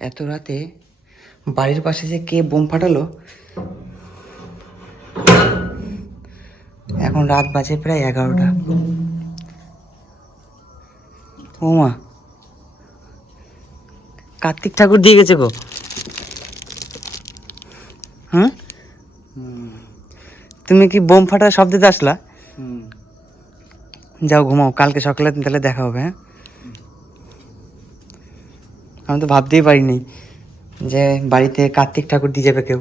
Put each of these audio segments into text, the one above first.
এত রাতে বাড়ির পাশে যে কে বোম ফাটালো? এখন রাত বাজে প্রায় এগারোটা। ও মা। কার্তিক ঠাকুর দিয়ে গেছে গো। হ্যাঁ তুমি কি বোম ফাটার শব্দতে আসলা যাও ঘুমাও কালকে সকালে তাহলে দেখা হবে হ্যাঁ? আমি তো ভাবতেই পারিনি যে বাড়িতে কার্তিক ঠাকুর দিয়ে যাবে কেউ।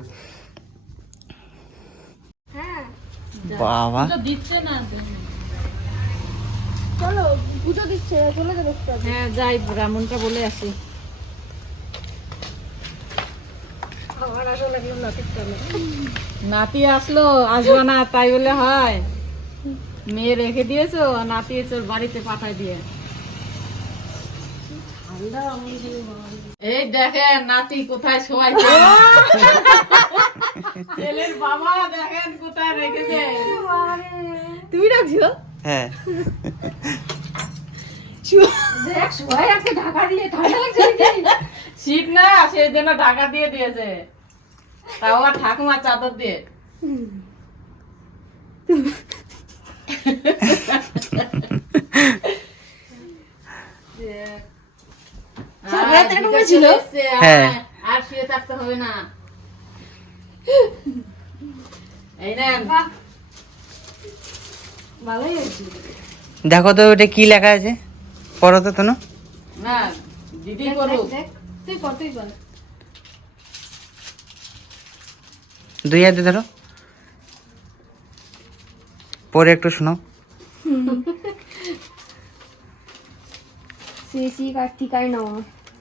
বাবা। দিচ্ছে না চলো পুজো দিচ্ছে চলে যাবে হ্যাঁ যাই ব্রাহ্মণটা বলে আসি। নাতি আসলো আসব না তাই বলে হয়। মেয়ে রেখে দিয়েছ নাতি এসে বাড়িতে পাঠাই দিয়ে। এই দেখেন নাতি কোথায় শোয়াই ছেলের বাবা দেখেন কোথায় রেখেছে। তুমি ডাকছো হ্যাঁ। দেখ সবাই আজকে ঢাকা দিয়ে ঠান্ডা লাগছে শীত না সেই জন্য ঢাকা দিয়ে দিয়েছে। তাও আর ঠাকুমা চাদর দিয়ে। এরকম হয়েছিল? হ্যাঁ। আর শুয়ে থাকতে হবে না। এই নেন। ভালোই হয়েছে। দেখো তো ওটা কি লেখা আছে? পড়ো তো তনু। না দিদি করুক তুই কর তুই কর দুই হাতে ধরো। পরে একটু শোনাও। শ্রী শ্রী কার্তিকায় নম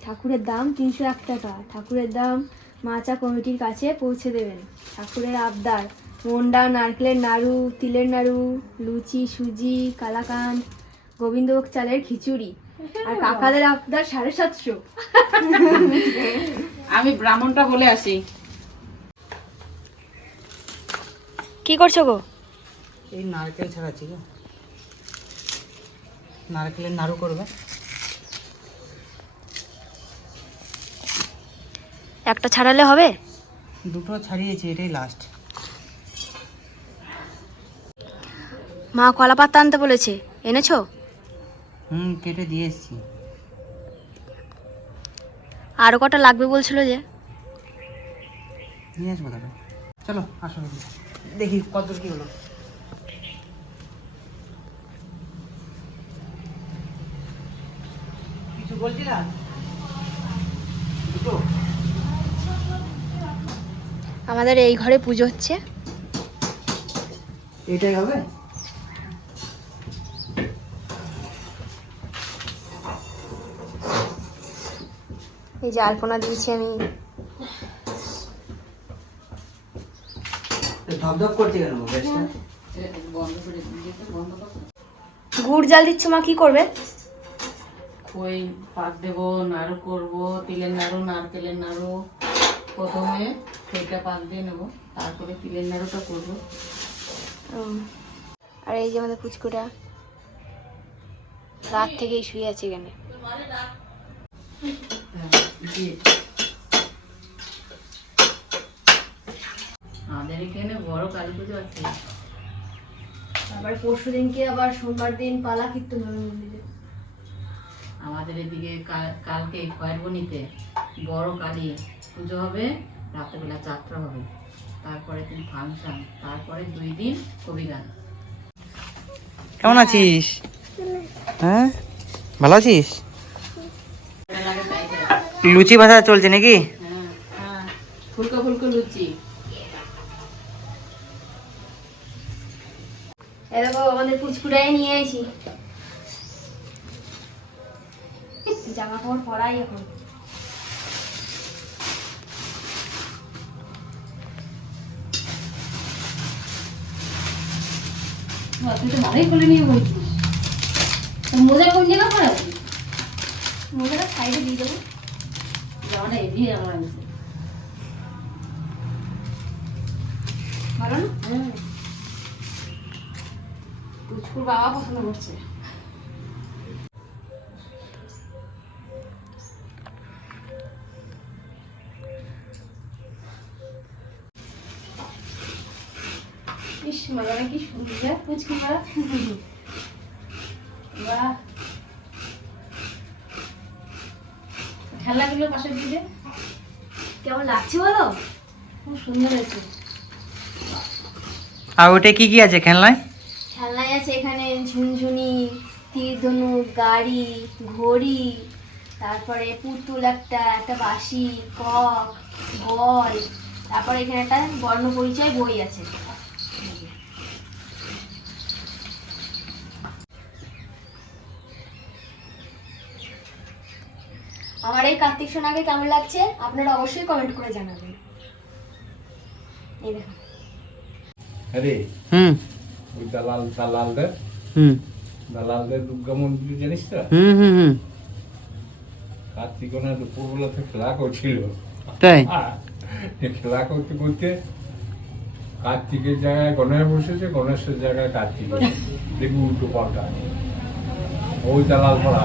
ঠাকুরের দাম তিনশো এক টাকা। ঠাকুরের দাম মাচা কমিটির কাছে পৌঁছে দেবেন। ঠাকুরের আবদার মন্ডা নারকেলের নাড়ু তিলের নাড়ু লুচি সুজি কালাকান্দ গোবিন্দভোগ চালের খিচুড়ি আর কাকাদের আবদার সাড়ে সাতশো। আমি ব্রাহ্মণটা বলে আসি। কি করছ গো? এই নারকেল ছাড়াচ্ছি গো। নারকেলের নাড়ু করবে। একটা ছাড়ালে হবে? দুটো ছাড়িয়েছি এটাই লাস্ট মা কলা পাতা আনতে বলেছে এনেছো? হুম কেটে দিয়ে এসছি। আরও কটা লাগবে বলছিল যে। নিয়ে আসব দাদা চলো আসো। দেখি। কত কি হলো। কিছু দুটো আমাদের এই ঘরে পুজো হচ্ছে। এটাই হবে? এই যে আলপনা দিয়েছি আমি। গুড় জাল দিচ্ছে মা কি করবে? ওই পাক দেবো নাড়ু করব তিলের নাড়ু নারকেলের নাড়ু প্রথমে। খইটা পাক দিয়ে নেব। তারপরে তিলের নাড়ুটা করব। আর এই যে আমাদের পুচকুটা রাত থেকেই শুয়ে আছে এখানে। হ্যাঁ, আমাদের এখানে বড় কালী পুজো আছে। আবার পরশু দিনকে আবার সোমবার দিন পালা কীর্তন হবে মন্দিরে। আমাদের এদিকে কাল- কালকে খয়েরবনিতে বড় কালী পুজো হবে। রাত্রেবেলা যাত্রা হবে। তারপরে দিন ফাংশন তারপরে দুই দিন কবি গান কেমন আছিস? হ্যাঁ? ভালো আছিস? লুচি ভাজা চলছে নাকি? হ্যাঁ হ্যাঁ ফুলকো ফুলকো লুচি। দেখো আমাদের পুচকুটাই নিয়ে আইছি। জামা কাপড় পরাই এখন। তুই তো ভালোই করে নিয়ে বলছিস। মোজা কোন জায়গা মোজাটা সাইডে দিয়ে দেবো। জামাটা এমনি আমার আছে ভালো না? বাবা পছন্দ করছে। পুচকি মালা নাকি সুন্দর পুচকি মালা বাহ। খেলাগুলো পাশে দিয়ে কেমন লাগছে বলো? খুব সুন্দর হয়েছে। আর ওটা কি কি আছে খেলনায়? খেলনায় আছে এখানে ঝুনঝুনি তীর ধনুক গাড়ি ঘড়ি তারপরে পুতুল একটা একটা বাঁশি কক বল তারপরে এখানে একটা বর্ণ পরিচয় বই আছে। আমার এই কার্তিক সোনাকে কেমন লাগছে? আপনারা অবশ্যই কমেন্ট করে জানাবেন। এই দেখুন আরে হুম। ওই দালাল দালালদের? হুম। দালালদের দুর্গা মন্দির জানিস তো? হুম হুম হুম। কার্তিকনা দুপুরবেলাতে খেলা করছিল তাই? হ্যাঁ, খেলা করতে করতে কার্তিকের জায়গায় গণেশ বসেছে গণেশের জায়গায় কার্তিক। বসেছে। দেখবি উল্টো পাল্টা। ওই দালাল পড়া।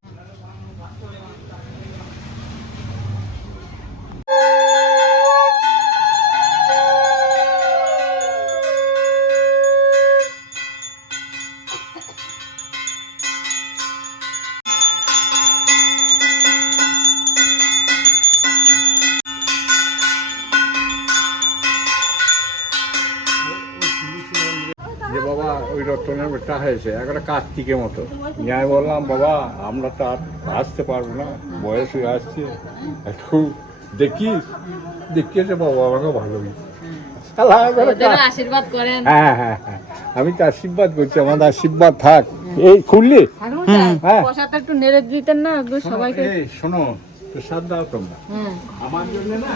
ওই রতনের বেটা হয়েছে একটা কার্তিকের মতো। নিয়ে আমি বললাম বাবা আমরা তো আর আসতে পারব না বয়স হয়ে আসছে। একটু দেখিস দেখিয়েছে বাবা আমাকে ভালোই আশীর্বাদ হ্যাঁ হ্যাঁ হ্যাঁ আমি তো আশীর্বাদ করছি আমাদের আশীর্বাদ থাক। এই খুললি? হ্যাঁ একটু নেড়ে দিতেন না সবাইকে। শোনো প্রসাদ দাও তোমরা। হ্যাঁ। আমার জন্য না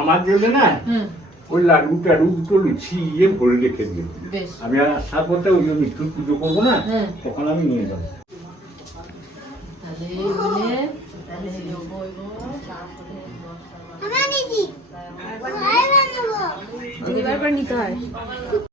আমার জন্য না ওই লাডু টাডু দুটো লুচিয়ে ভরে রেখে দিল। আমি আর আসার পথে ওই মৃত্যুর পুজো করব না হ্যাঁ। তখন আমি নিয়ে যাব। নিতে হয়।